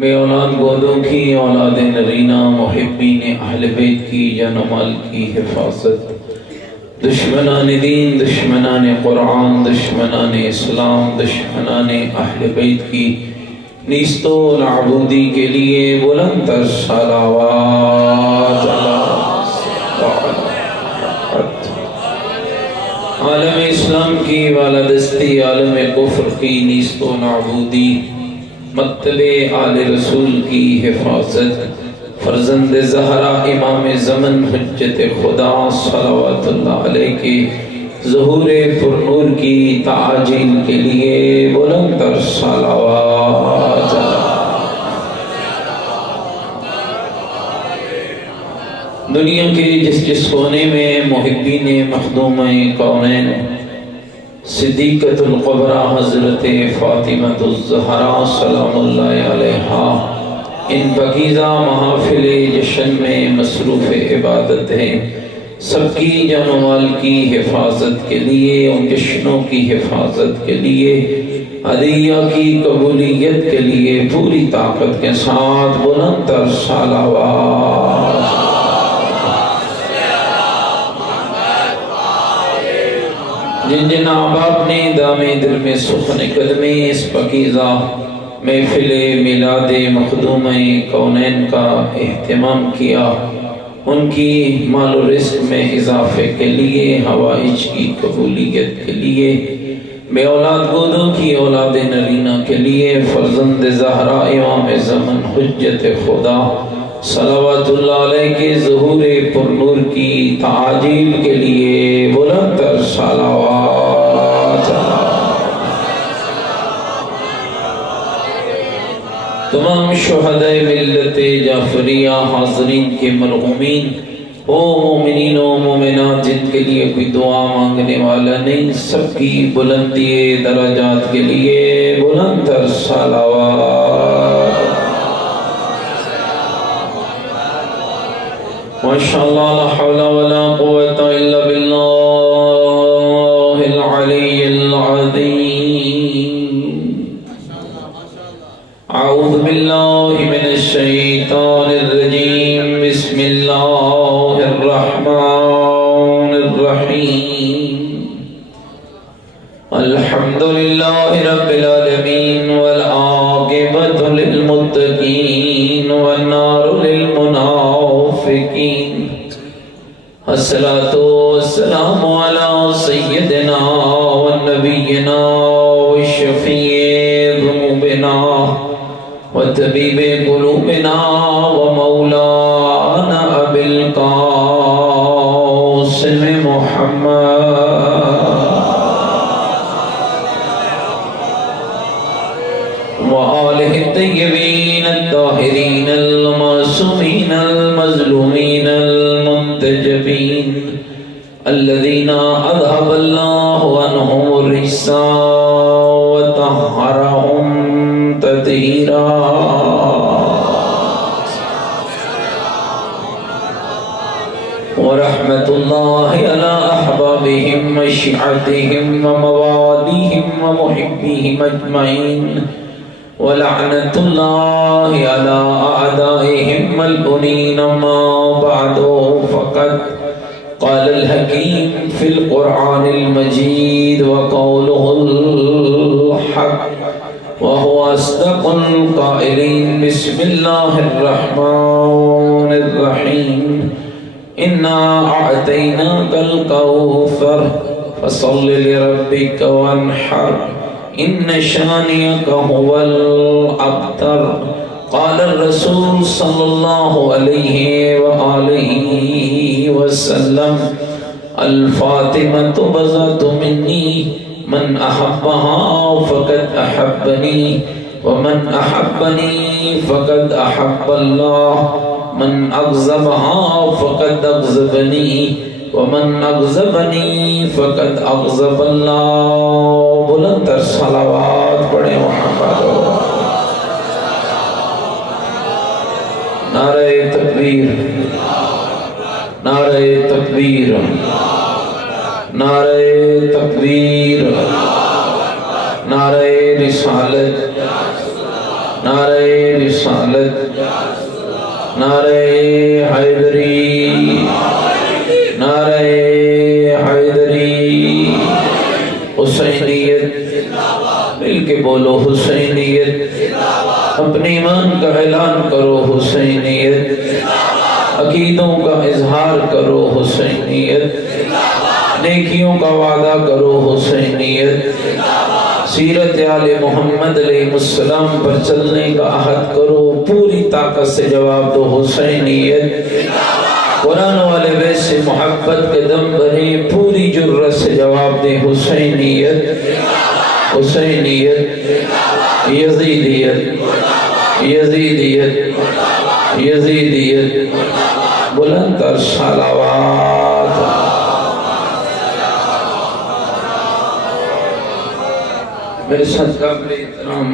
بے اولاد گودوں کی اولاد نرینہ محبین اہل بیت کی جان و مال کی حفاظت، دشمنان دین، دشمنان قرآن، دشمنان اسلام، دشمنان اہل بیت کی نیست و نابودی کے لیے بلند تر صلوات عالم اسلام کی بالادستی، عالم کفر کی نیست و نابودی، مکتب آل رسول کی حفاظت، فرزند زہرا امام زمن حجت خدا صلوات اللہ علیہ کے ظہور پر نور کی تعاجیل کے لیے بلند تر صلوات۔ دنیا کے جس کونے میں محبین مخدوم کونین صدیقۃ القبرى حضرت فاطمہ الزہرا سلام اللہ علیہا ان پاکیزہ محافل جشن میں مصروف عبادت ہیں، سب کی جان و مال کی حفاظت کے لیے، ان جشنوں کی حفاظت کے لیے، عدیہ کی قبولیت کے لیے پوری طاقت کے ساتھ بلند تر صلوات۔ جن احباب نے دام دل میں سخن قدمی اس پاکیزہ محفل میلاد مخدوم کونین کا اہتمام کیا، ان کی مال و رزق میں اضافے کے لیے، حوائج کی قبولیت کے لیے، بے اولاد گودوں کی اولاد نرینہ کے لیے، فرزند زہرا امام زمن حجت خدا صلوات اللہ علیہ کے ظہور پر نور کی تعاجیل کے لیے بلند تر صلوات۔ تمام شہداء ملت جعفریہ حاضرین کے مرحومین، او مومنین و مومنات جن کے لیے کوئی دعا مانگنے والا نہیں، سب کی بلندی درجات کے لیے بلند تر صلوات۔ ماشاءاللہ لا حول ولا قوة الا باللہ العلی العظیم۔ اعوذ باللہ من الشیطان الرجیم، بسم اللہ الرحمن الرحیم۔ الحمدللہ رب العالمین والعاقبۃ للمتقین والنار للمنافقین، الصلاۃ والسلام علی سیدنا ونبینا وشفیع ذنوبنا وطبیب قلوبنا ومولانا ابی القاسم محمد وآلہ الطیبین الطاہرین المعصومین المظلومین المنتجبین الذین اذهب اللہ عنہم الرجس وطہرہم تطہیرا۔ ورحمت اللہ علی احبابہم وشیعتہم وموالیہم ومحبیہم اجمعین، ولعنت اللہ علی اعدائہم ملعونین۔ ما بعد فقد قال الحکیم فی القرآن المجید وقولہ الحق وهو اصدق القائلین۔ بسم اللہ الرحمن الرحیم، انا اعطیناک الکوثر فصل لربک وانحر ان شانئک هو الابتر۔ قال الرسول صلی اللہ علیہ وآلہ وسلم، الفاطمة بضعة منی، من احبها فقد احبنی، ومن احبنی فقد احب اللہ، من اغضبها فقد اغضبنی، ومن اغضبنی فقد اغضب اللہ۔ بلند تر صلوات پڑھے محمد۔ نعرہ تکبیر، نعرہ تکبیر، نعرہ تکبیر، نعرہ رسالت، نعرہ رسالت، نعرہ حیدری، نعرہ حیدری، حسینیت، مل کے بولو حسینیت، اپنے ایمان کا اعلان کرو حسینیت، عقیدوں کا اظہار کرو حسینیت، نیکیوں کا وعدہ کرو حسینیت، سیرت آل محمد علیہ السلام پر چلنے کا عہد کرو، پوری طاقت سے جواب دو حسینیت، قرآن والے بیت سے محبت کے دم بھریں، پوری جرت سے جواب دیں حسینیت، حسینیت، یزیدیت، یزیدیت، یزیدیت، بلند تر صلوات۔ میرے ساتھ قابل احترام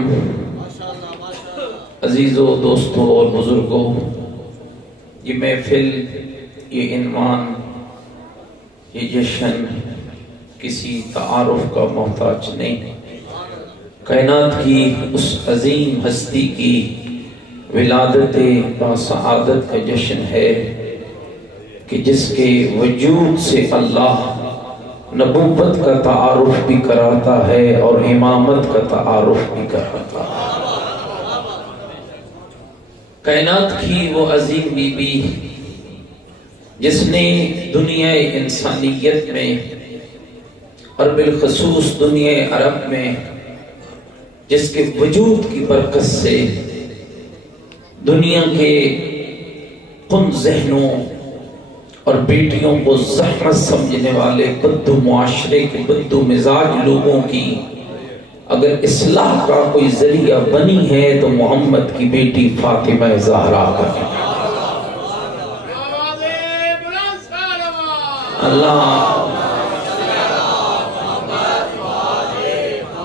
عزیزوں، دوستوں اور بزرگوں، یہ محفل، یہ عنوان، یہ جشن کسی تعارف کا محتاج نہیں، کائنات کی اس عظیم ہستی کی ولادت باسعادت کا جشن ہے کہ جس کے وجود سے اللہ نبوت کا تعارف بھی کراتا ہے اور امامت کا تعارف بھی کراتا ہے۔ کائنات کی وہ عظیم بی بی جس نے دنیا انسانیت میں اور بالخصوص دنیا عرب میں جس کے وجود کی برکت سے دنیا کے کن ذہنوں اور بیٹیوں کو زحمت سمجھنے والے بدو معاشرے کے بدو مزاج لوگوں کی اگر اصلاح کا کوئی ذریعہ بنی ہے تو محمد کی بیٹی فاطمہ زہرا کا ہے۔ اللہ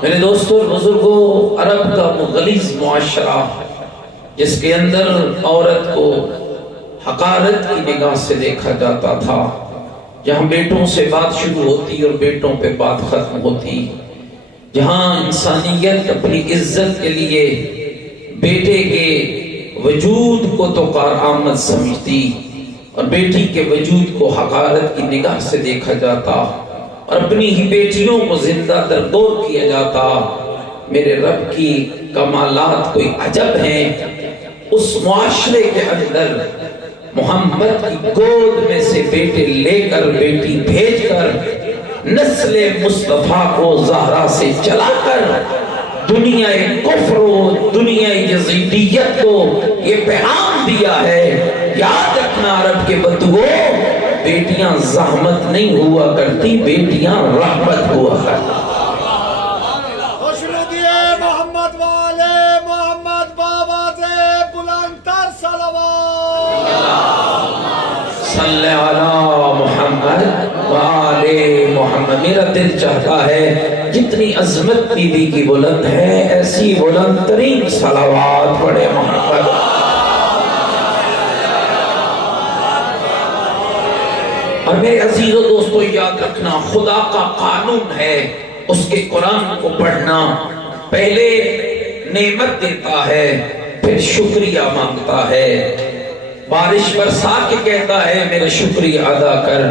میرے دوستوں اور بزرگوں، عرب کا غلیظ معاشرہ جس کے اندر عورت کو حقارت کی نگاہ سے دیکھا جاتا تھا، جہاں بیٹوں سے بات شروع ہوتی اور بیٹوں پہ بات ختم ہوتی، جہاں انسانیت اپنی عزت کے لیے بیٹے کے وجود کو تو کارآمد سمجھتی اور بیٹی کے وجود کو حقارت کی نگاہ سے دیکھا جاتا اور اپنی ہی بیٹیوں کو زندہ دردور کیا جاتا، میرے رب کی کمالات کوئی عجب ہیں۔ اس معاشرے کے اندر محمد کی گود میں سے بیٹے لے کر، بیٹی بھیج کر، نسل مصطفیٰ کو زہرا سے چلا کر دنیا کفر و دنیا یزیدیت کو یہ پیغام دیا ہے، یاد رکھنا عرب کے بدو، بیٹیاں زحمت نہیں ہوا کرتی، بیٹیاں رحمت ہوا کرتی۔ محمد والے محمد بابا سے بلند تر صلوات، صلی علی محمد والے محمد۔ میرا دل چاہتا ہے جتنی عظمت بی بی کی بلند ہے ایسی بلند ترین صلوات پڑھے محمد۔ اور میرے عزیزوں دوستو یاد رکھنا، خدا کا قانون ہے اس کے قرآن کو پڑھنا، پہلے نعمت دیتا ہے پھر شکریہ مانگتا ہے، بارش برسا کے کہتا ہے میرے شکریہ ادا کر،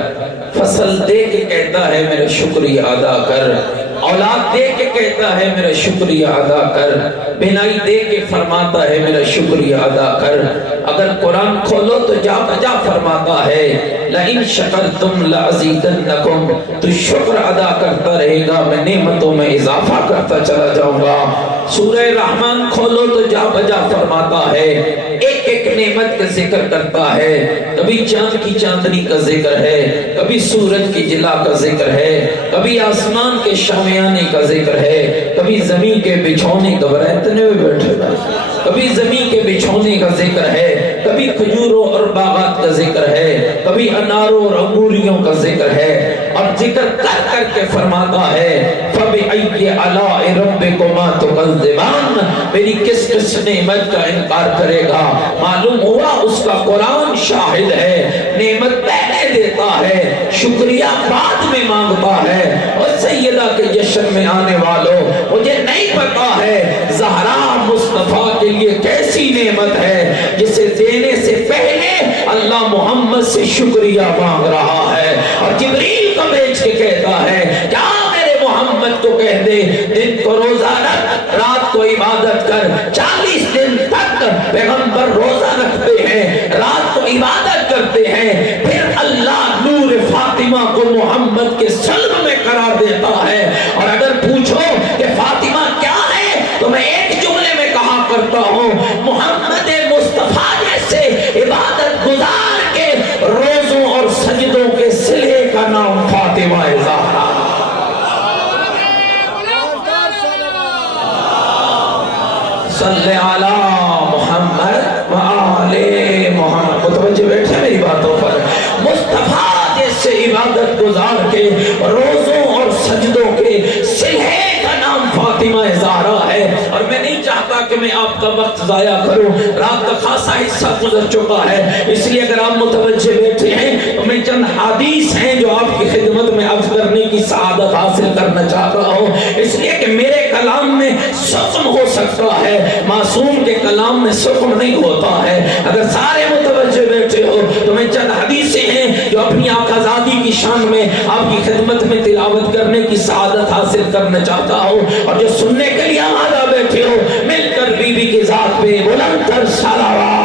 فصل دے کے کہتا ہے میرے شکریہ ادا کر، اولاد دے کے کہتا ہے میرا شکریہ ادا کر، بینائی دے کے فرماتا ہے میرا شکریہ ادا کر۔ اگر قرآن کھولو تو جا بجا فرماتا ہے لَإِن شَكَرْتُمْ لَأَزِيدَنَّكُمْ، تو شکر ادا کرتا رہے گا میں نعمتوں میں اضافہ کرتا چلا جاؤں گا۔ سورہ رحمان کھولو تو جا بجا فرماتا ہے، ایک ایک نعمت کا ذکر کرتا ہے، کبھی چاند کی چاندنی کا ذکر ہے، کبھی سورج کی جلا کا ذکر ہے، کبھی آسمان کے شامیانے کا ذکر ہے، کبھی زمین کے بچھونے کا برہتنے ہوئے بیٹھے کبھی زمین کے بچھونے کا ذکر ہے، کبھی کھجوروں اور باغات کا ذکر ہے، کبھی اناروں اور انگوریوں کا ذکر ہے، اور ذکر کر کر کے فرماتا ہے فَبِأَيِّ آلَاءِ رَبِّكُمَا تُكَذِّبَانِ، میری کس کس نعمت کا انکار کرے گا؟ معلوم ہوا اس کا قرآن شاہد ہے، نعمت پہلے دیتا ہے، شکریہ بعد میں مانگتا ہے۔ اور سیدہ کے جشن میں آنے والوں، مجھے نہیں پتا ہے زہرا مصطفیٰ کے لیے کیسے ایسی نعمت ہے جسے دینے سے پہلے اللہ محمد سے شکریہ مانگ رہا ہے، اور جبریل کو بھیج کے کہتا ہے کیا میرے محمد کو کہہ دے دن کو روزہ رکھ، رات کو عبادت کر۔ 40 دن تک پیغمبر روزہ رکھتے ہیں، رات کو عبادت کرتے ہیں، پھر اللہ نور فاطمہ کو محمد کے صلب میں قرار دیتا ہے۔ اور اگر پوچھو کہ فاطمہ کیا ہے تو میں ایک جملے میں کہا کرتا ہوں، محمد مصطفیٰ جیسے عبادت گزار کے روزوں اور سجدوں کے صلے کا نام فاطمہ زہرا۔ صلی علی محمد وآل محمد۔ متوجہ بیٹھے میری باتوں پر؟ مصطفیٰ جیسے عبادت گزار کے روزوں اور سجدوں کے صلے کا نام فاطمہ زہرا ہے۔ اور میں نہیں چاہتا کہ میں آپ کا وقت ضائع کروں، رات کا خاصا حصہ گزر چکا ہے، اس لیے اگر آپ متوجہ بیٹھے ہیں تو میں چند حدیث ہیں جو آپ کی خدمت میں عرض کرنے کی سعادت حاصل کرنا چاہ رہا ہوں، اس لیے کہ میرے کلام میں سقم ہو سکتا ہے، معصوم کے کلام میں سقم نہیں ہوتا ہے۔ اگر سارے متوجہ بیٹھے ہو تو میں چند حدیثیں ہیں جو اپنی آقازادی کی شان میں آپ کی خدمت میں تلاوت کرنے کی سعادت حاصل کرنا چاہتا ہوں، اور جو سننے کے لیے آمادہ بیٹھے ہو مل کر بی بی کی ذات پہ بلند تر صلوات۔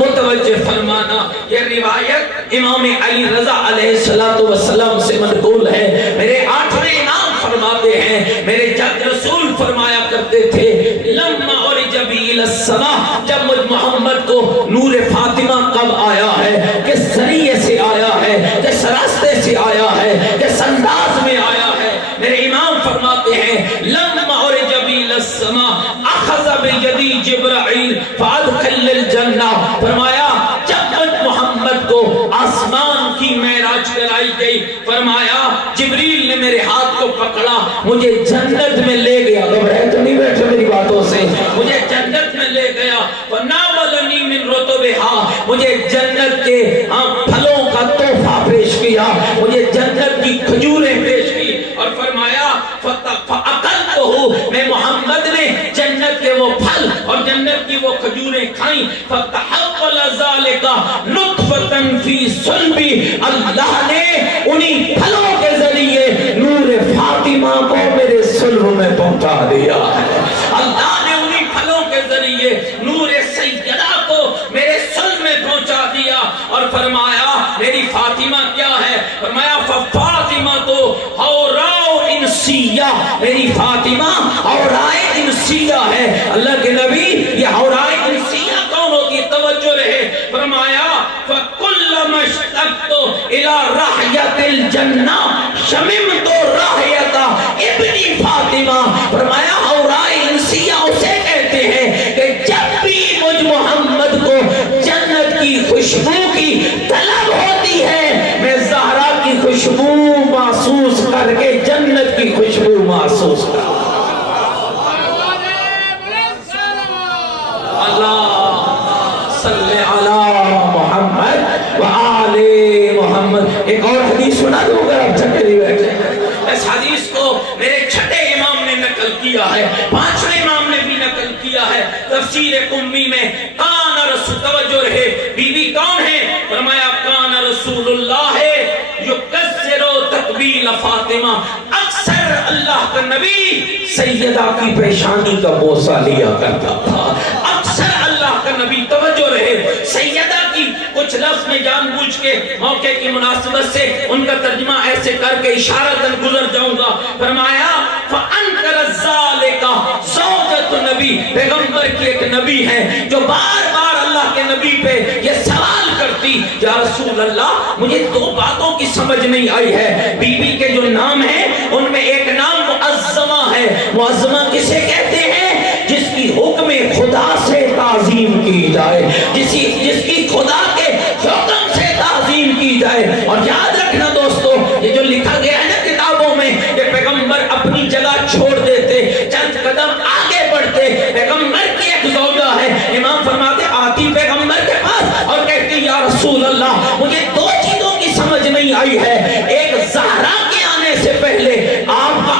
متوجہ فرمانا، یہ روایت امام علی رضا علیہ السلام سے منقول ہے۔ میرے 8ویں امام فرماتے ہیں میرے جد رسول فرمایا کرتے تھے لما عرج بی الی السماء، جب مجھ محمد کو نور فاطمہ کب آیا ہے، کس ذریعے سے آیا ہے، کس راستے سے آیا ہے، کس انداز میں آیا ہے۔ میرے امام فرماتے ہیں لما عرج بی الی السماء اخذ بیدی جبرائیل فادخل الجنہ، فرمایا جب محمد کو آسمان کی معراج کرائی گئی، فرمایا جبریل نے میرے ہاتھ کو پکڑا، مجھے جنت میں لے گیا۔ گھبرائے تو نہیں بیٹھے میری باتوں سے؟ مجھے جنت میں لے گیا، وَنَاوَلَنِي مِن رُطُبِهَا، مجھے جنت کے پھلوں کا تحفہ پیش کیا، مجھے جنت کی کھجوریں پیش کی، اور فرمایا فَأَكَلْتُهُ، میں محمد نے جنت کے وہ پھل اور جنت کی وہ کھجوریں کھائیں، فَتَحَوَّلَ ذَلِكَ نُطْفَةً فِي صُلْبِي، اللہ نے انہی پھلوں کے ذریعے نور فاطمہ کو میرے صلب میں پہنچا دیا ہے۔ اللہ نے انہی پھلوں کے ذریعے نور سیدہ کو میرے صلب میں پہنچا دیا، اور فرمایا میری فاطمہ کیا ہے؟ فرمایا فاطمہ تو حوراء انسیہ، میری فاطمہ حوراء انسیہ ہے۔ اللہ کے نبی یہ حوراء انسیہ کون ہوتی ہے؟ توجہ رہے، فرمایا فَكُلَّمَا اشْتَقْتُ إِلَى رَحْيَةِ الْجَنَّةِ شَمِمْتُ رَحْيَةَ ابنِ فاطمہ، فرمایا حوراء انسیہ اسے کہتے ہیں کہ جب بھی مجھ محمد کو جنت کی خوشبو کی طلب ہوتی ہے، میں زہرا کی خوشبو محسوس کر کے جنت کی خوشبو محسوس کر۔ اللہ صلی علی محمد وآل محمد۔ ایک اور حدیث سنا دوں اگر آپ چھٹے نہیں بیٹھے۔ اس حدیث کو میرے چھٹے امام نے نقل کیا ہے، 5ویں امام نے بھی نقل کیا ہے تفسیر قمی میں۔ کان رسول، توجہ رہے، بی بی کون ہے؟ فرمایا کان رسول اللہ یکسر تقبیل فاطمہ، اکثر اللہ کا نبی سیدہ کی پیشانی کا بوسہ لیا کرتا تھا، اکثر اللہ کا نبی۔ توجہ رہے، سیدہ کی کچھ لفظ میں جان بوجھ کے موقع کی مناسبت سے ان کا ترجمہ ایسے کر کے اشارتاً گزر جاؤں گا۔ فرمایا فَأَنْكَرَ ذَلِكَ زوجۃ نبی، پیغمبر کی ایک نبی ہے جو بار بار اللہ کے نبی پہ یہ سوال کرتی، یا رسول اللہ مجھے 2 باتوں کی سمجھ نہیں آئی ہے۔ بی بی کے جو نام ہیں ان میں ایک نام معظمہ ہے۔ معظمہ کسے کہتے ہیں؟ جس کی حکم خدا سے تعظیم کی جائے، جس کی خدا کے حکم سے تعظیم کی جائے۔ اور یاد رکھنا دوستو، یہ جو لکھا گیا ہے نا کتابوں میں کہ پیغمبر اپنی جگہ چھوڑ دیتے، چند قدم آگے بڑھتے، پیغمبر کی ایک زوجہ ہے، امام فرماتے آتی پیغمبر کے پاس اور کہتی یا رسول اللہ مجھے 2 چیزوں کی سمجھ نہیں آئی ہے۔ ایک زہرا کے آنے سے پہلے آپ کا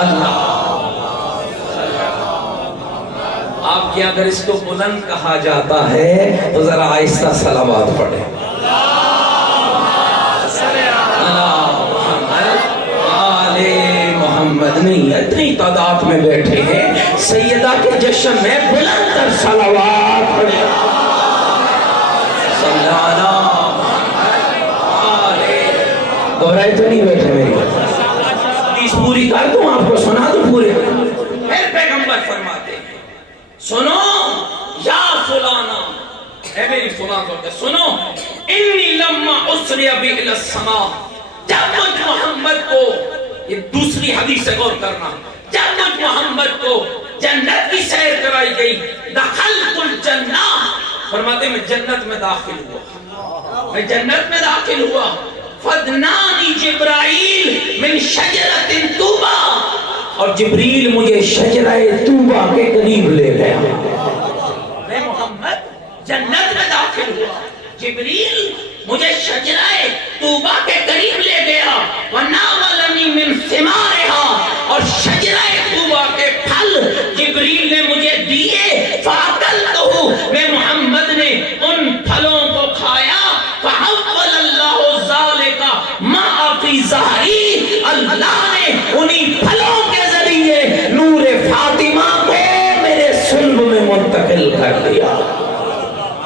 اللہ آپ کے اگر اس کو بلند کہا جاتا ہے تو ذرا آہستہ صلوات پڑھیں. محمد نہیں اتنی تعداد میں بیٹھے ہیں سیدہ کے جشن میں بلند تر صلوات پڑھیں. گھبرائے تو نہیں بیٹھے میری حدیث پوری کر دوں آپ کو سنا دوں پورے. پھر پیغمبر فرماتے ہیں سنو یا فلانا اے میری فلان کو سنو انی لما اسری بی الی السماء جب مجھ محمد کو یہ دوسری حدیث سے غور کرنا جب مجھ محمد کو جنت کی سیر کرائی گئی دخلت الجنہ فرماتے میں جنت میں داخل ہوا میں جنت میں داخل ہوا فدنانی جبرائیل من شجرت طوبہ اور جبریل مجھے شجرہ طوبہ کے قریب لے گیا. میں محمد جنت میں داخل ہوا جبریل مجھے شجرہ طوبہ کے قریب لے گیا وناولنی من ثمارها اور شجرہ طوبہ کے پھل جبریل نے مجھے دیے فاکلتہ میں محمد نے ان پھلوں کو کھایا فحول اللہ ذالک ما فی ظہری اللہ نے انہی پھلوں کے ذریعے نور فاطمہ کو میرے صلب میں منتقل کر دیا.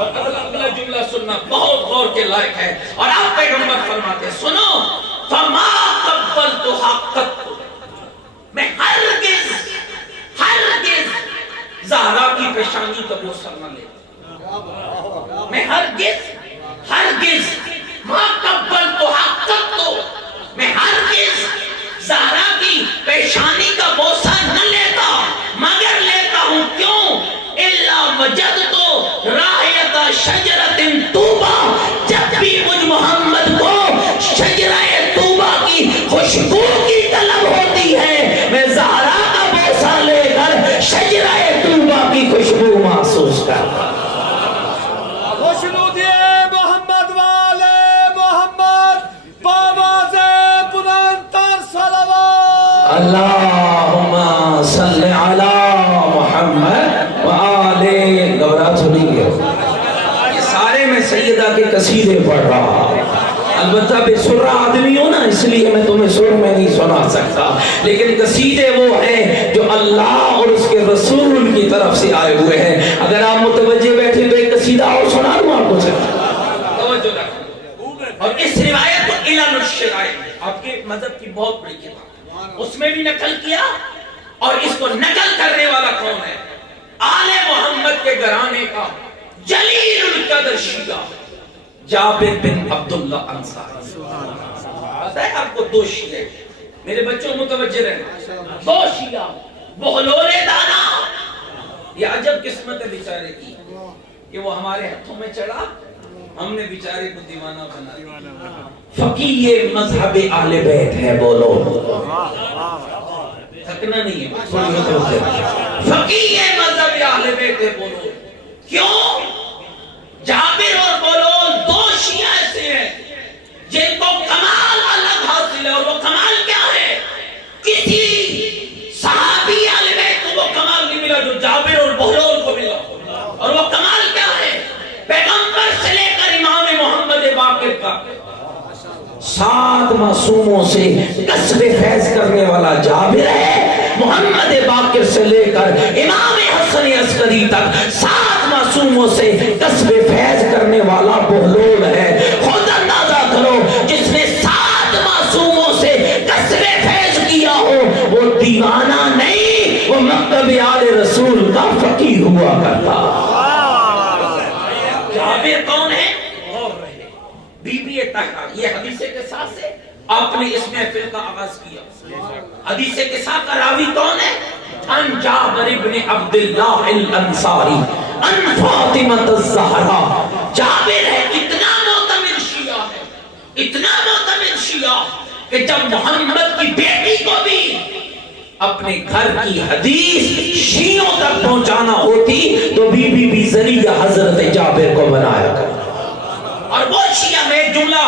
اگلا جملہ سننا بہت غور کے لائق ہے اور آپ پیغمبر فرماتے سنو فما قبلتها قط میں ہرگز زہرا کی پیشانی کا بوسہ نہ لیتا میں ہرگز ما قبلتها قط میں ہرگز زہرا کی پیشانی کا بوسہ نہ لیتا مگر لیتا ہوں کیوں الا وجدت رائحۃ شجرۃ طوبہ جب بھی مجھ محمد کو شجرہ طوبہ کی خوشبو کی طلب ہوتی ہے میں زہرا کا بوسہ لے کر شجرہ طوبہ کی خوشبو محسوس کرتا. خوشنو دیے محمد والے محمد بآواز بلندتر صلوات. اللہم صلی علی محمد وآل گورا سنی گئے یہ سارے میں سیدہ کے قصیدے پڑھ رہا البتہ بے سر آدمی ہو نا اس لیے میں تمہیں سر میں نہیں سنا سکتا لیکن قصیدے وہ ہیں جو اللہ اور اس کے رسول کی طرف سے آئے ہوئے ہیں. اگر آپ متوجہ بیٹھے تو ایک قصیدہ اور سنا دوں آپ کو توجہ رکھیں اور اس روایت کو علل الشرائع آپ کے مذہب کی بہت بڑی کتاب اس میں بھی نقل کیا اور اس کو نقل کرنے والا کون ہے آل محمد کے گھرانے کا جلیل القدر شیعہ جابر بن عبداللہ انصاری. پتہ ہے آپ کو دو شیعہ میرے بچوں متوجہ رہنا دو شیعہ بہلول دانا یہ عجب قسمت ہے بیچارے کی کہ وہ ہمارے ہاتھوں میں چڑھا ہم نے بیچارے کو دیوانہ بنا دیا. فقیہ مذہب اہل بیت ہے بولو تھکنا نہیں ہے فقیہ مذہب اہل بیت ہے بولو کیوں جابر اور بولول دو شیعہ ایسے ہیں جن کو کمال الگ حاصل ہے اور وہ کمال کیا ہے کسی صحابی اہل بیت کو وہ کمال نہیں ملا جو جابر اور بولول کو ملا اور وہ کمال کیا ہے پیغمبر سے لے کر امام محمد باقر کا 7 معصوموں سے کسب فیض کرنے والا جابر ہے محمد باقر سے لے کر امام حسن عسکری تک 7 معصوموں سے کسب فیض کرنے والا بہلول ہے. خود اندازہ کرو جس نے 7 معصوموں سے کسب فیض کیا ہو وہ دیوانہ نہیں وہ مکتب آل رسول کا فقیہ ہوا کرتا. جابر کون ہے بی بی طاہرہ یہ حدیث کے ساتھ سے آپ نے اس محفل کا آغاز کیا. حدیث کے ساتھ کا راوی کون ہے ان جابر ابن عبداللہ الانصاری ان فاطمہ الزہرا. جابر ہے اتنا معتمد شیعہ ہے اتنا معتمد شیعہ کہ جب محمد کی بیٹی کو بھی اپنے گھر کی حدیث شیعوں تک پہنچانا ہوتی تو بی بی ذریعہ حضرت جابر کو بنایا کرتا. اور وہ شیعہ، میں ایک جملہ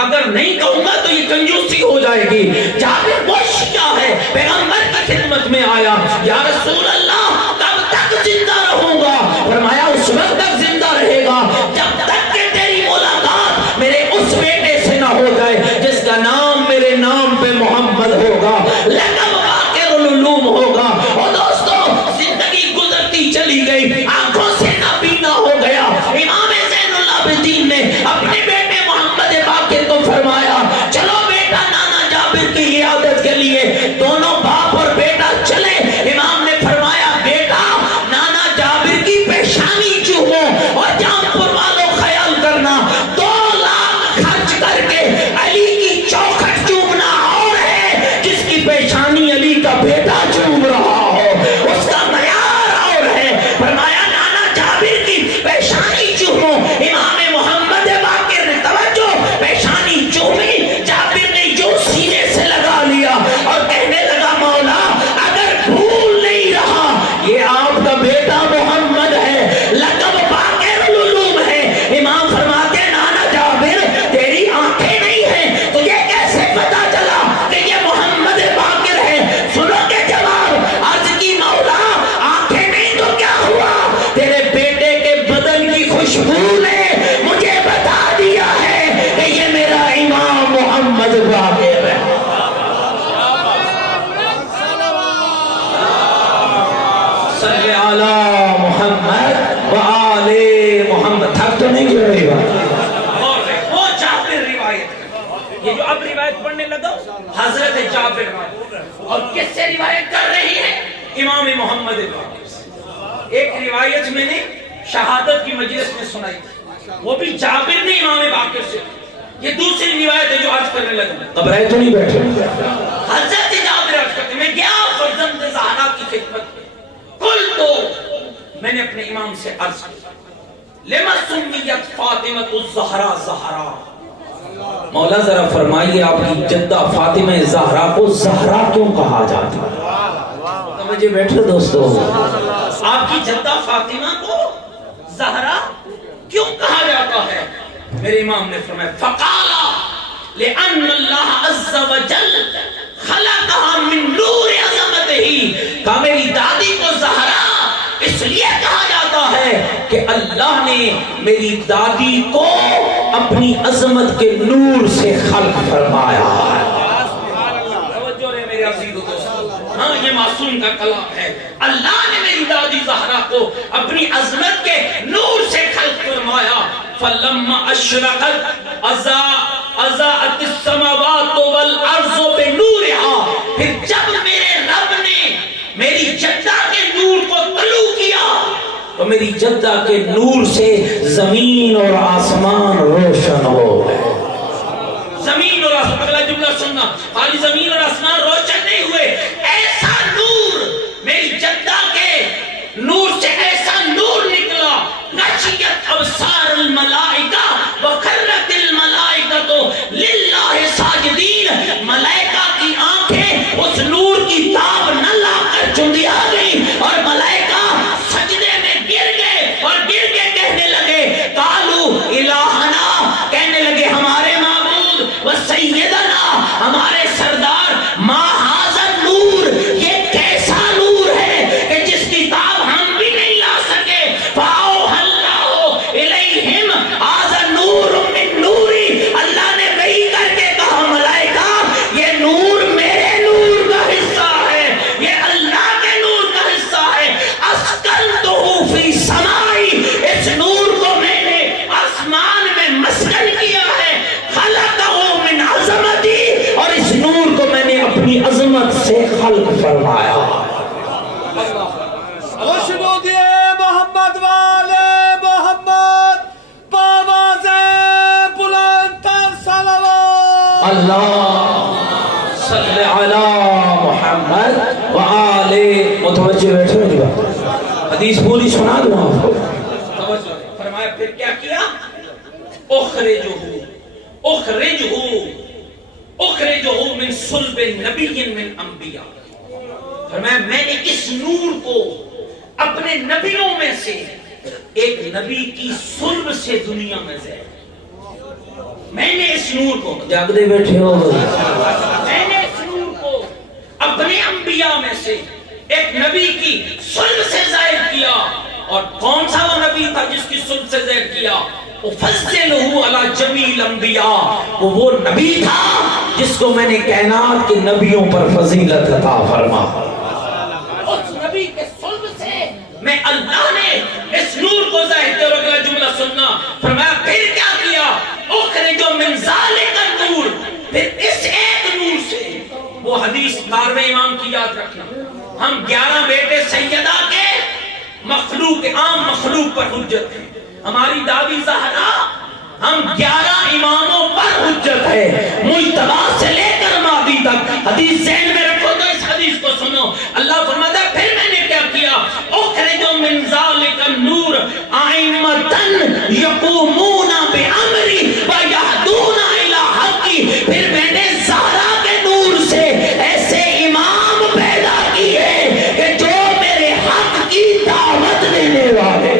اگر نہیں کہوں گا تو یہ کنجوسی ہو جائے گی، جابر وہ شیعہ ہے پیغمبر کی خدمت میں آیا، یا رسول اللہ کب تک زندہ رہوں گا؟ فرمایا اس وقت تک زندہ رہے گا جب تک کہ تیری ملاقات میرے اس بیٹے سے نہ ہو جائے جس کا نام میرے نام پہ محمد ہوگا، لقب باقر العلوم ہوگا۔ اور دوستو زندگی گزرتی چلی گئی، آنکھوں سے نابینا ہو گیا، امام زین العابدین نے اپنے بیٹے محمد باقر کو فرمایا چلو بیٹا نانا جابر کی عیادت کے لیے، دونوں باپ اور بیٹا چلے۔ امام نے فرمایا بیٹا نانا جابر کی پیشانی چومو، اور جامپور والوں خیال کرنا 2 لاکھ خرچ کر کے علی کی چوکھٹ چومنا اور ہے جس کی پیشانی علی کا بیٹا چوم رہا ہو، اس کا معیار اور ہے۔ فرمایا نانا جابر کی پیشانی چومو، امام محمد باقر نے توجہ پیشانی چومی، جابر نے یوں سینے سے لگا لیا اور کہنے لگا مولا اگر بھول نہیں رہا یہ آپ کا بیٹا محمد ہے، لقب باقر العلوم ہے۔ امام فرماتے نانا جابر تیری آنکھیں نہیں ہیں، تجھے کیسے پتا چلا کہ یہ محمد باقر ہے؟ سنو کے جواب، عرض کی مولا آنکھیں نہیں تو کیا ہوا، تیرے بیٹے کے بدن کی خوشبو نے مجھے بتا دیا ہے کہ یہ میرا امام محمد باقر ہے۔ صلی علی محمد وآل محمد۔ تھک تو نہیں کیوں رہی بات؟ وہ جابر روایت، یہ جو اب روایت پڑھنے لگا حضرت جابر، اور کس سے روایت کر رہی ہے؟ امام محمد باقر سے۔ ایک روایت میں نے شہادت کی مجلس میں سنائی تھی، وہ بھی جابر نے امام باقر سے۔ یہ دوسری روایت ہے جو آج کرنے لگا، اب رہے تو نہیں بیٹھے؟ حضرت جابر عرض کرتے میں گیا فرزند زہرا کی خدمت میں، کل تو میں نے اپنے امام سے عرض کیا لما سمیت فاطمہ الزہرا زہرا، مولا ذرا فرمائیے آپ کی جدہ فاطمہ زہرا کو زہرا کیوں کہا جاتا ہے؟ سمجھے بیٹھے دوستو، آپ کی جدہ فاطمہ کو زہرا کیوں کہا جاتا ہے؟ میرے امام نے فرمایا فقالا لأن اللہ عز وجل خلقها من نور عظمتہ، کہا میری دادی کو زہرا اس لیے کہا جاتا ہے کہ اللہ نے میری دادی کو اپنی عظمت کے نور سے خلق فرمایا ہے۔ توجہ رہے میرے عزیز و دوست، ہاں یہ معصوم کا کلام ہے، اللہ نے میری دادی زہرا کو اپنی عظمت کے نور سے خلق فرمایا۔ فلما اشرقت اضاءت السماوات والارض بنورها، پھر جب میرے رب نے میری جدہ کے نور کو طلوع کیا تو میری جدہ کے نور سے زمین اور آسمان روشن ہو گئے۔ زمین اور آسمان، اگلا جملہ سننا، خالی زمین اور آسمان روشن نہیں ہوئے، ایسا نور میری جدہ کے نور سے ایسا نور نکلا، نشیت ابصار الملائکہ وخرت الملائکۃ للہ ساجدین، ملائکہ کی آنکھیں اس نور کی تاب نہ لا کر چندیا گئی اور ملائکہ سجدے میں گر گئے، اور گر کے کہنے لگے قالوا الہنا، کہنے لگے ہمارے معبود و سیدنا، ہمارے سردار، ما ھذا النور، یہ کیسا نور ہے کہ جس کی تاب ہم بھی نہیں لا سکے۔ فاوحى اللہ الیہم ھذا نور من نوری، اللہ نے وحی کر کے کہا ملائکہ یہ نور میرے نور کا حصہ ہے، یہ اللہ کے نور کا حصہ ہے۔ اسکنتہ فی سمائی، اس نور کو میں نے آسمان میں مسکن کیا ہے۔ خلقہ من عظمتی، اور اس نور کو میں نے اپنی عظمت سے خلق فرمایا۔ خوشنود محمد والے محمد، بآواز بلند تر صلوات۔ اللہ صلی علی محمد وآل، متوجہ بیٹھے میری بات، حدیث پوری سنا دوں آپ کو۔ توجہ، فرمایا پھر کیا کیا؟ اخرجہ من صلب نبی من انبیاء، فرمایا میں نے اس نور کو اپنے نبیوں میں سے ایک نبی کی صلب سے دنیا میں ظاہر، میں نے اس نور کو جاگتے بیٹھے ہو میں نے اس نور کو اپنے انبیاء میں سے ایک نبی کی صلب سے ظاہر کیا. اور کون سا وہ نبی تھا جس کی صلب سے ظاہر کیا؟ افضلہ علی جمیع الانبیاء. وہ نبی تھا جس کو میں نے کائنات کے نبیوں پر فضیلت عطا فرما. اس نبی کے صلب سے میں اللہ نے اس نور کو ظاہر کیا. اور اگلا جملہ سننا، فرمایا پھر کیا کیا؟ اخرج من ذالک النور. پھر اس ایک نور سے، وہ حدیث 12ویں امام کی یاد رکھنا، ہم 11 بیٹے سیدہ کے مخلوق، عام مخلوق پر حجت ہے. ہماری دادی زہرا ہم 11 اماموں پر حجت ہے، مجتبی سے لے کر مہدی تک. حدیث ذہن میں رکھو تو اس حدیث کو سنو. اللہ فرماتا ہے پھر میں نے کیا کیا؟ اخرج من ذالک النور ائمۃ یقومون بامری ویہدون الی حقی. پھر میں نے زہرا کے نور سے ایسے امام پیدا کیے کہ جو میرے حق کی دعوت دینے والے.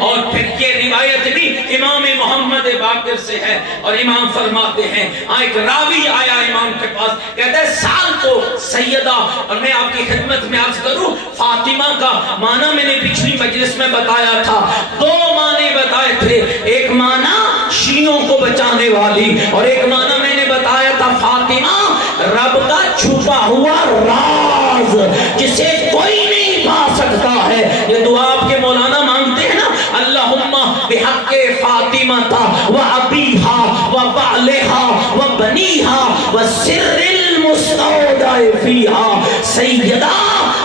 اور پھر یہ روایت بھی امام محمد باقر سے ہے. اور امام فرماتے ہیں، ایک راوی آیا امام کے پاس، کہتا ہے سال کو سیدہ، اور میں آپ کی خدمت میں عرض کروں فاطمہ کا معنی میں نے پچھلی مجلس میں بتایا تھا. 2 معنی بتائے تھے، ایک معنی شیعوں کو بچانے والی، اور ایک معنی میں نے بتایا تھا فاطمہ رب کا چھپا ہوا راز جسے کوئی نہیں پا سکتا ہے. یہ دعا آپ کے مولانا مانگتے ہیں نا، اللہم بحق فاطمہ و ابیہا و بعلہا و بنیہا و سر المستودع فیہا. سیدہ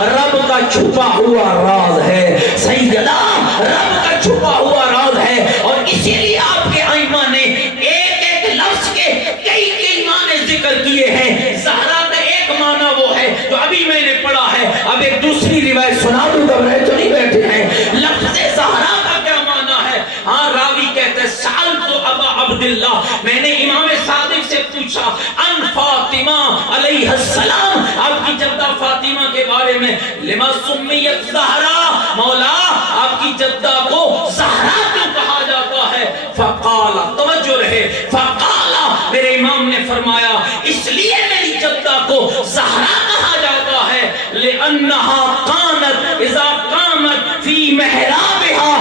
رب کا چھپا ہوا راز ہے، سیدہ رب کا چھپا ہوا راز ہے. اور اسی لیے آپ کے ائمہ نے ایک ایک لفظ کے کئی معنی ذکر کیے ہیں. زہرا کا ایک معنی وہ ہے جو ابھی میں نے پڑھا ہے. اب ایک دوسری روایت سنا دوں، گھبرائے تو نہیں بیٹھے ہیں. لفظ زہرا کا کیا معنی ہے؟ ہاں راوی کہتے ہیں سألت ابا عبداللہ، میں نے امام صادق سے پوچھا ان فاطمہ علیہ السلام، آپ کی جدہ فاطمہ کے بارے میں، لما سمیت زہرا، مولا آپ کی جدہ کو زہرا کیوں کہا جاتا ہے؟ فقال، توجہ رہے، فقال میرے امام نے فرمایا اس لیے میری جدہ کو زہرا کہا جاتا ہے لأنها كانت اذا قامت في محرابها.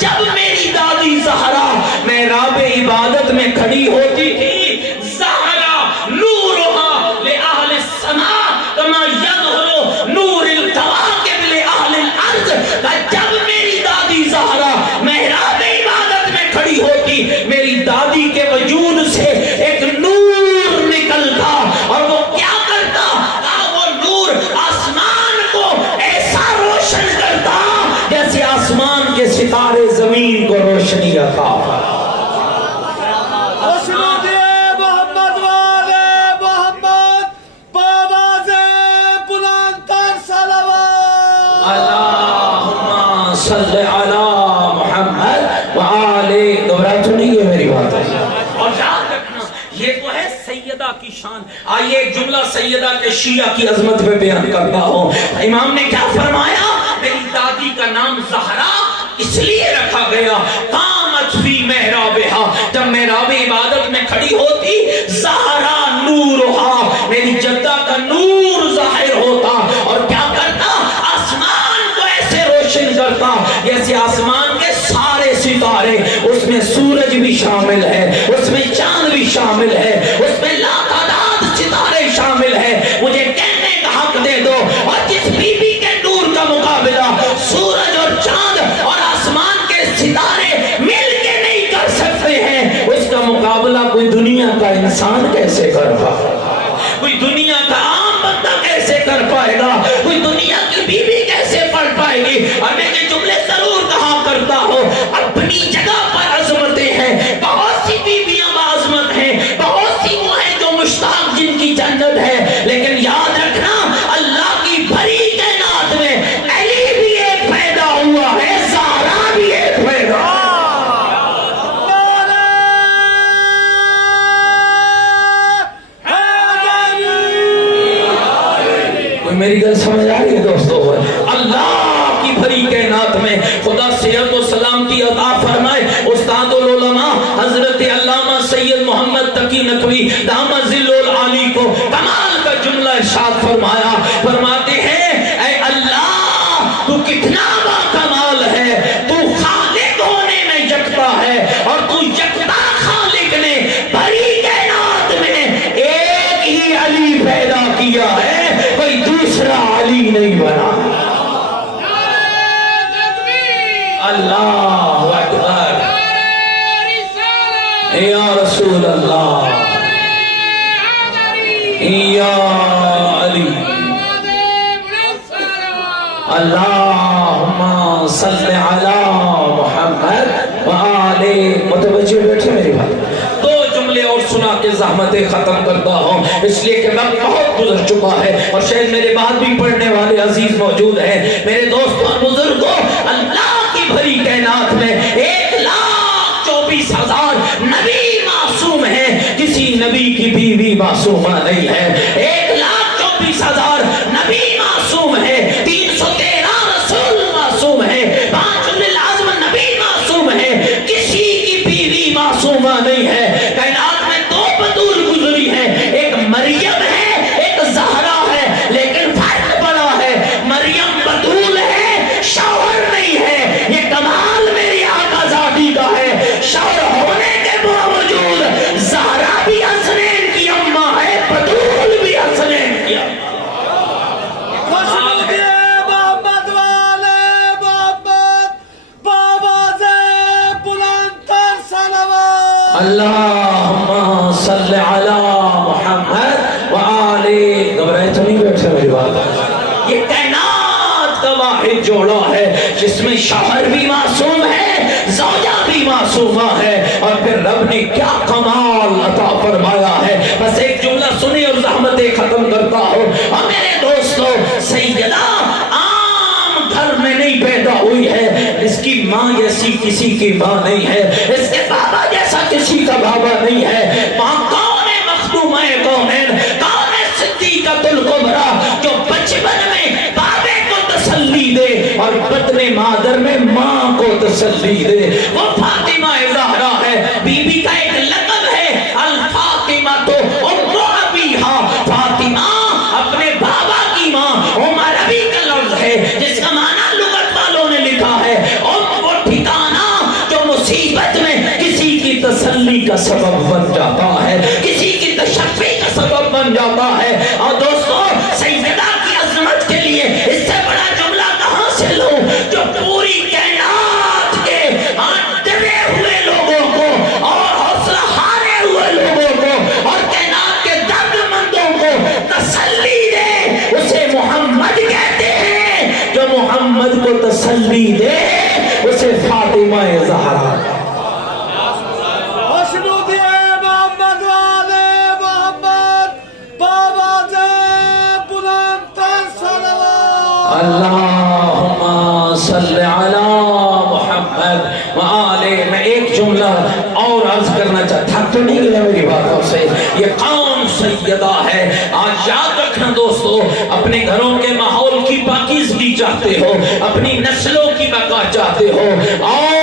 جب میری دادی زہرا محراب عبادت میں کھڑی ہوتی تھی، زہرا نورها لأهل السماء كما يظهر نور الكواكب لأهل الارض. جب میری دادی زہرا محراب عبادت میں کھڑی ہوتی، میری دادی کے وجود سے ایک نور نکلتا، اور وہ کیا کرتا؟ وہ نور آسمان کو ایسا روشن کرتا جیسے آسمان کے ستارے زمین کو روشنی عطا. محمد والے محمد بآواز بلند تر صلوات. اللہم صلی علی محمد وآلہ. گھبراہ تو نہیں ہے میری بات ہے. اور یاد رکھنا یہ تو ہے سیدہ کی شان. آئیے ایک جملہ سیدہ کے شیعہ کی عظمت پہ بیان کرتا ہوں. امام نے کیا فرمایا؟ میری دادی کا نام زہرا اس لیے رکھا گیا، قامت فی محرابہا، جب محراب عبادت میں کھڑی ہوتی، زہرا نورہا، میری جدہ کا نور ظاہر ہوتا، اور کیا کرتا؟ آسمان کو ایسے روشن کرتا جیسے آسمان کے سارے ستارے، اس میں سورج بھی شامل ہے، اس میں چاند بھی شامل ہے، اس میں لاتعداد ستارے شامل ہے. مجھے کہنے کا حق دے دو، اور جس بی بی کے نور کا مقابلہ سورج اور چاند اور آسمان کے ستارے مل کے نہیں کر سکتے ہیں، اس کا مقابلہ کوئی دنیا کا انسان کیسے کر پائے گا؟ کوئی دنیا کا عام بندہ کیسے کر پائے گا؟ کوئی دنیا کی بی بی کیسے پڑھ پائے گی؟ اور میں یہ جملے ضرور کہا کرتا ہوں، اپنی جگہ پر عظمتیں ہیں، بہت سی بیویاں بعظمت ہیں، بہت سی وہ ہیں جو مشتاق جن کی جنت ہے، لیکن یاد رکھنا اللہ کی بھری کائنات میں علی بھی ایک پیدا ہوا ہے، زہرا بھی ایک پیدا. میری گل سمجھ آ رہی ہے دوستو؟ اللہ کی بھری کائنات میں خدا صحت و سلامتی عطا فرمائے استاد العلماء حضرت علامہ سید محمد تقی نقوی دامت ذل العالی کو کمال کا جملہ ارشاد فرمایا، فرماتے ہیں اے اللہ تو کتنا با کمال ہے، تو خالق ہونے میں یکتا ہے، اور تو یکتا خالق نے بھری کائنات میں ایک ہی علی پیدا کیا ہے، کوئی دوسرا علی نہیں بنا۔ اللہ اکبر، یا رسول اللہ، یا علی، اللہم صلی علی محمد وآل۔ متوجہ بیٹھے میری بات، دو جملے اور سنا کے زحمتیں ختم کرتا ہوں، اس لیے کہ وقت بہت گزر چکا ہے اور شاید میرے بعد بھی پڑھنے والے عزیز موجود ہیں۔ میرے دوستوں اور بزرگوں، اللہ کی بھری کائنات میں 1,24,000 نبی معصوم ہیں، کسی نبی کی بیوی معصومہ نہیں ہے۔ 1,24,000 نبی معصوم ہے، 313 رسول معصوم ہے، 5 اولو العزم نبی معصوم ہے، کسی کی بیوی معصومہ نہیں ہے۔ کائنات میں 2 بطول گزری ہیں، ایک مریم ہے، ایک زہرا ہے، لیکن فرق بڑا ہے، مریم بطول ہے، شوہر نہیں ہے۔ یہ کمال میری آقا ذاتی کا ہے، شوہر ہونے کے باوجود زہرا بھی حسنین کی اماں ہے، بطول بھی حسنین کی اماں۔ خوشبو دیے محمد والے محمد، بابا سے بلند تر صلوات۔ اللہم صلی علی محمد وآل۔ گھبرائے تو نہیں بیٹھے میری بات؟ یہ کائنات کا واحد جوڑا ہے جس میں شوہر بھی معصوم ہے، زوجہ بھی معصومہ ہے، اور پھر رب نے کیا کمال عطا فرمایا ہے۔ بس ایک جملہ سنی اور زحمتیں ختم کرتا ہوں۔ اور میرے دوستو، سیدہ عام گھر میں نہیں پیدا ہوئی ہے، اس کی ماں جیسی کسی کی ماں نہیں ہے، اس کے بابا جیسا کسی کا بابا نہیں ہے۔ ماں کون ہے؟ مخدومہ کونین، کون ہے؟ صدیقۃ الکبریٰ، جو بچپن میں بابے کو تسلی دے اور بطن مادر میں ماں کو تسلی دے، وہ فاطمہ زہرا ہے۔ بی بی کا ایک لقب ہے الفاطمہ، تو ام ابیہا، فاطمہ اپنے بابا کی ماں۔ عمر ابی کا لفظ ہے جس کا معنی لغت والوں نے لکھا ہے وہ ٹھکانہ جو مصیبت میں کسی کی تسلی کا سبب بن جاتا ہے، کسی کی تشفی کا سبب بن جاتا ہے۔ اور دوستو، سیدہ کی عظمت کے لیے اس سے بڑا جملہ کہاں سے لوں، جو پوری کائنات کے ڈرے ہوئے لوگوں کو اور حوصلہ ہارے ہوئے لوگوں کو اور کائنات کے درد مندوں کو تسلی دے، اسے محمد کہتے ہیں۔ جو محمد کو تسلی دے اسے فاطمہ زہرا۔ خوشبو دیے محمد والے محمد، بابا سے بلند تر صلوات۔ اللہم صلی علی محمد وآل۔ میں ایک جملہ اور عرض کرنا چاہتا، تھک تو نہیں گیا میری باتوں سے؟ یہ کون سیدہ ہے؟ آج یاد رکھنا دوستو، اپنے گھروں کے ماحول کی پاکیزگی چاہتے ہو، اپنی نسلوں کی بقا چاہتے ہو، آؤ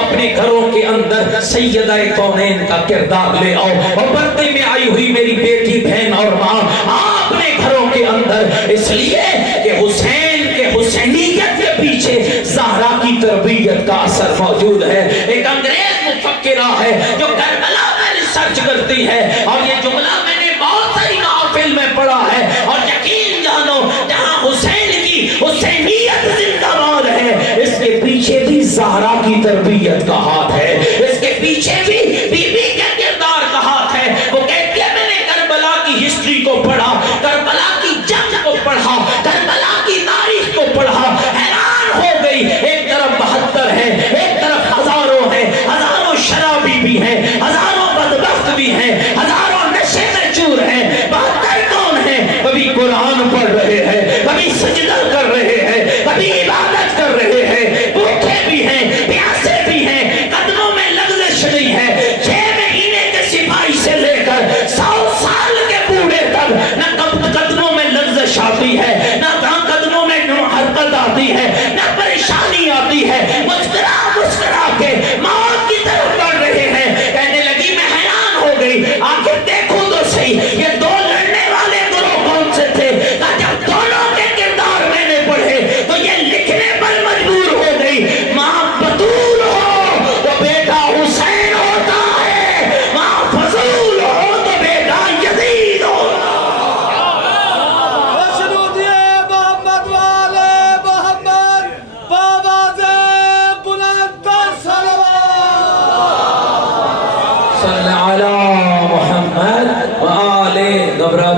اپنے گھروں کے اندر سیدہ کونین کا کردار لے آؤ۔ اور پردے میں آئی ہوئی میری بیٹی، بہن اور ماں، اپنے گھروں کے اندر، اس لیے کہ حسین کے حسینیت کے پیچھے زہرا کی تربیت کا اثر موجود ہے۔ ایک انگریز مفکرہ ہے جو کربلا میں ریسرچ کرتی ہے، اور یہ جملہ میں نے بہت ساری محافل میں پڑھا ہے، اور یقین جانو جہاں حسین کی حسینیت زندہ باد ہے، اس کے پیچھے بھی زہرا کی تربیت کا ہاتھ ہے، اس کے پیچھے بھی بی بی کے کردار کا ہاتھ ہے۔ وہ کہتی ہے میں نے کربلا کی ہسٹری کو پڑھا، کربلا کی جنگ کو پڑھا، کربلا کی تاریخ کو پڑھا، حیران ہو گئی۔ ایک طرف 72 ہے، ایک طرف ہزاروں ہیں، ہزاروں شرابی بھی ہیں، ہزاروں بدبخت بھی ہیں، ہزاروں نشے میں چور ہیں۔ 72 کون ہیں؟ کبھی قرآن پڑھ رہے ہیں، کبھی سجدہ کر رہے ہیں، کبھی عبادت کر رہے ہیں، بھوکے بھی ہیں، پیاسے بھی ہیں، قدموں میں لغزش نہیں ہے۔ 6 مہینے کے سپاہی سے لے کر 100 سال کے بوڑھے تک نہ قدموں میں لغزش آتی ہے،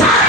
60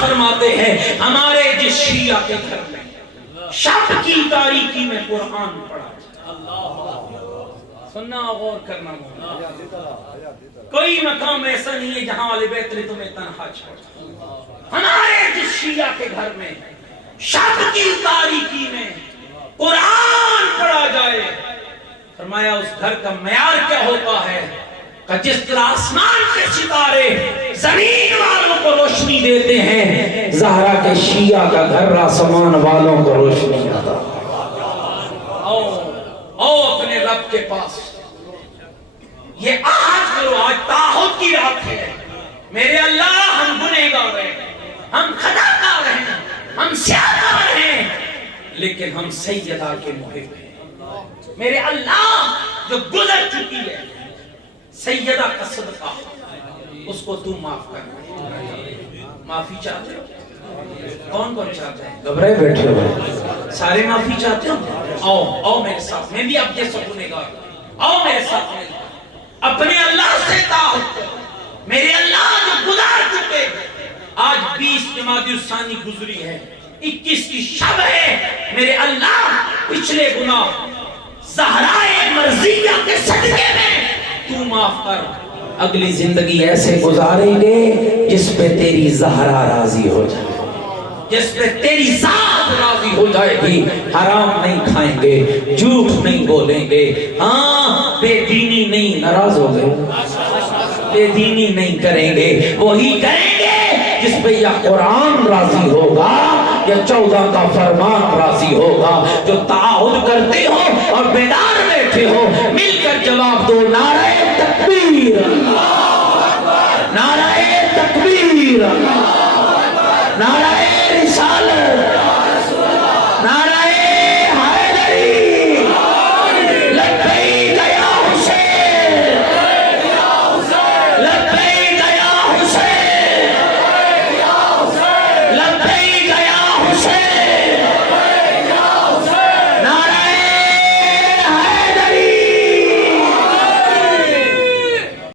فرماتے ہیں ہمارے جس شیعہ کے گھر میں شب کی تاریکی میں قرآن پڑھا، سننا غور کرنا، کوئی مقام ایسا نہیں ہے جہاں اہل بیت نے تمہیں تنہا چھوڑا۔ ہمارے جس شیعہ کے گھر میں شب کی تاریکی میں قرآن پڑھا جائے، فرمایا اس گھر کا معیار کیا ہوتا ہے کہ جس طرح آسمان کے ستارے زمین والوں کو روشنی دیتے ہیں، زہرا کے شیعہ کا گھر آسمان والوں کو روشنی آتا۔ آؤ اپنے رب کے پاس، یہ آج کرو، آج تعہد کی رات ہے۔ میرے اللہ ہم گنہگار ہیں، ہم خطا کار ہیں، ہم سیاہکار ہیں، لیکن ہم سیدہ کے محب ہیں۔ میرے اللہ جو گزر چکی ہے سیدہ کا صدقہ، اس کو تو معاف کر۔ معافی چاہتے ہو؟ کون کون چاہتے ہیں؟ گھبرائے بیٹھے ہو؟ سارے معافی چاہتے ہو؟ آؤ میرے ساتھ، میں بھی اب جیسا گنہگار، آؤ میرے ساتھ، اپنے اللہ سے تعہد کرو۔ میرے اللہ جو گزار چکے، آج 20 جمادی الثانی گزری ہے، 21 کی شب ہے، میرے اللہ پچھلے گناہ زہرائے مرضیہ کے صدقے میں تو معاف کر۔ اگلی زندگی ایسے گزاریں گے جس پہ تیری زہرا راضی ہو جائے، جس پہ تیری ذات راضی ہو جائے گی۔ حرام نہیں کھائیں گے، جھوٹ نہیں بولیں گے، ہاں بے دینی نہیں، ناراض ہو گئے، بے دینی نہیں کریں گے، وہی کریں گے جس پہ یا قرآن راضی ہوگا یا 14 کا فرمان راضی ہوگا۔ جو تعہد کرتے ہو اور بیدار بیٹھے ہو، مل کر جواب دو، نعرہ تکبیر، نعرہ تکبیر، نعرہ رسالت،